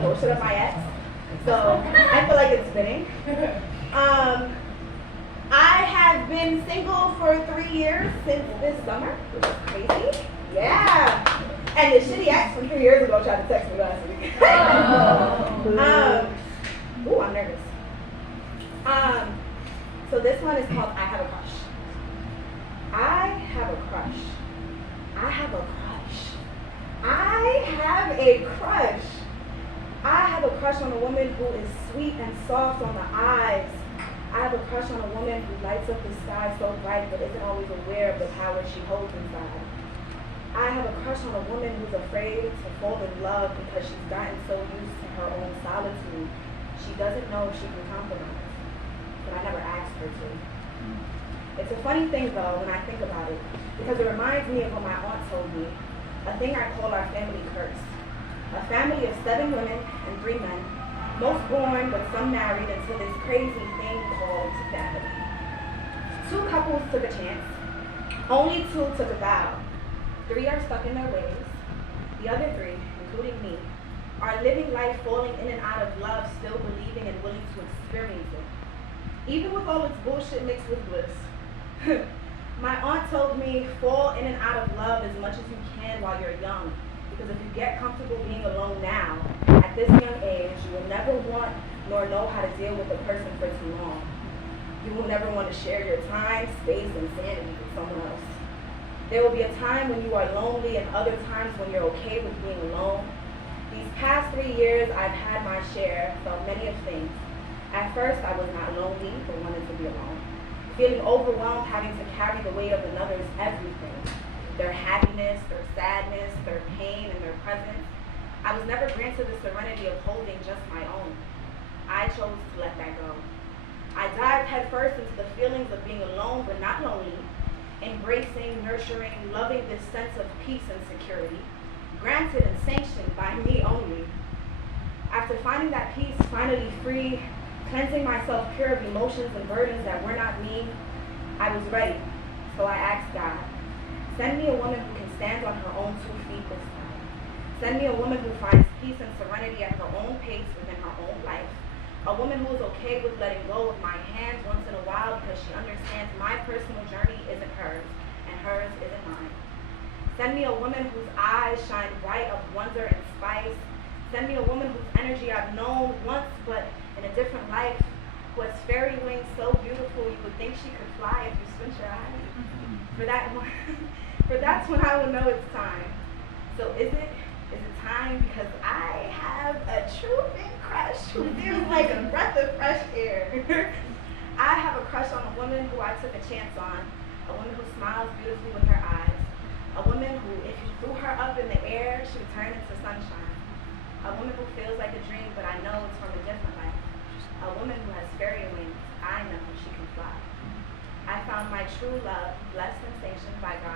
bullshit of my ex. So I feel like it's fitting. I have been single for 3 years since this summer, which is crazy. Yeah. And the shitty ex from 3 years ago tried to text me last week. Ooh, I'm nervous. So this one is called I Have a Crush. I have a crush. I have a crush. I have a crush. I have a crush on a woman who is sweet and soft on the eyes. I have a crush on a woman who lights up the sky so bright but isn't always aware of the power she holds inside. I have a crush on a woman who's afraid to fall in love because she's gotten so used to her own solitude. She doesn't know if she can compromise, but I never asked her to. It's a funny thing though when I think about it, because it reminds me of what my aunt told me, a thing I call our family curse. A family of 7 women and 3 men, most born but some married into this crazy thing called family. 2 couples took a chance, only 2 took a vow. 3 are stuck in their ways. The other 3, including me, are living life falling in and out of love, still believing and willing to experience it. Even with all its bullshit mixed with bliss. My aunt told me, fall in and out of love as much as you can while you're young. Because if you get comfortable being alone now, at this young age, you will never want nor know how to deal with a person for too long. You will never want to share your time, space, and sanity with someone else. There will be a time when you are lonely and other times when you're okay with being alone. These past 3 years, I've had my share, felt many of things. At first, I was not lonely, but wanted to be alone. Feeling overwhelmed, having to carry the weight of another's everything. Their happiness, their sadness, their pain, and their presence. I was never granted the serenity of holding just my own. I chose to let that go. I dived headfirst into the feelings of being alone but not lonely, embracing, nurturing, loving this sense of peace and security, granted and sanctioned by me only. After finding that peace, finally free, cleansing myself pure of emotions and burdens that were not me, I was ready. So I asked God, send me a woman who can stand on her own 2 feet this time. Send me a woman who finds peace and serenity at her own pace within her own life. A woman who is okay with letting go of my hands once in a while because she understands my personal journey isn't hers and hers isn't mine. Send me a woman whose eyes shine bright of wonder and spice. Send me a woman whose energy I've known once but in a different life, who has fairy wings so beautiful you would think she could fly if you squint your eyes. For that's when I will know it's time. So is it time? Because I have a true big crush who feels like a breath of fresh air. I have a crush on a woman who I took a chance on, a woman who smiles beautifully with her eyes, a woman who, if you threw her up in the air, she would turn into sunshine, a woman who feels like a dream, but I know it's from a different life, a woman who has fairy wings. I know she can fly. I found my true love, blessed and sanctioned by God.